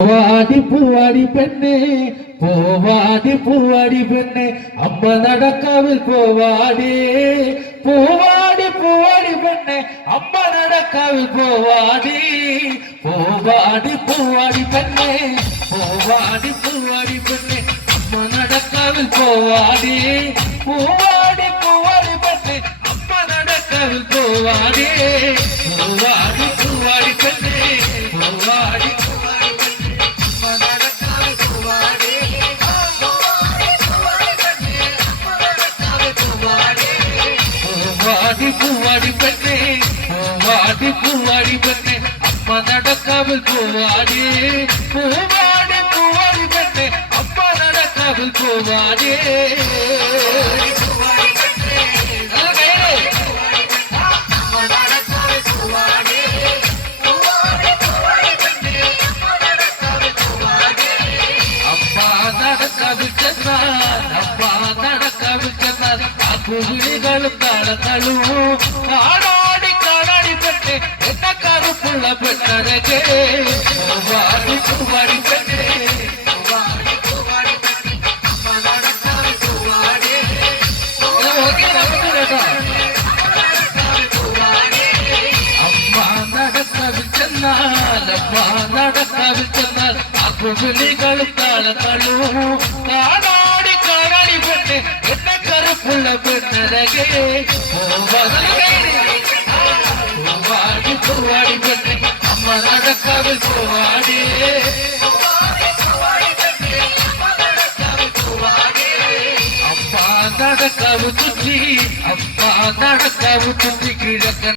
പൂവാടി പൂവാടി പെണ്ണെ പൂവാടി പൂവാടി പെണ്ണെ അമ്മ നടക്കാവിൽ പോവാടി പൂവാടി പൂവാടി പെണ്ണെ അമ്മ നടക്കാവിൽ പോവാടി പൂവാടി പൂവാടി പെണ്ണെ പൂവാടി പൂവാടി പെണ്ണെ അമ്മ നടക്കാവിൽ പോവാടി പൂവാടി പൂവാടി പെണ്ണെ അമ്മ നടക്കാവിൽ പോവാടി പൂവാടി പൂവാടി പെണ്ണെ പൂവാടി പൂവാടി പെണ്ണെ പൂവാടി പൂവാടി പെണ്ണെ അമ്മ നടക്കാവിൽ പോവാടി പൂവാടി പൂവാടി പെണ്ണെ അമ്മ നടക്കാവിൽ പോവാടി കുവിളികളും താളങ്ങളും കാടാടി കാടാടി പെട്ടെ എന്ന കറുപ്പുള്ള പെട്ടരകെ പൂവാടി പൂവാടി പെട്ടെ അമ്മ നടക്കാവിൽ ചെന്നാൽ ആ കുവിളികളും താളങ്ങളും കാടാടി കാടാടി പെട്ടെ എന്ന കറുപ്പുള്ള പെട്ടരകെ പൂവാടി പൂവാടി പെട്ടെ അമ്മ നടക്കാവിൽ പോവാടി അമ്മ നടക്കാവ് ചുറ്റി കിഴക്കൻ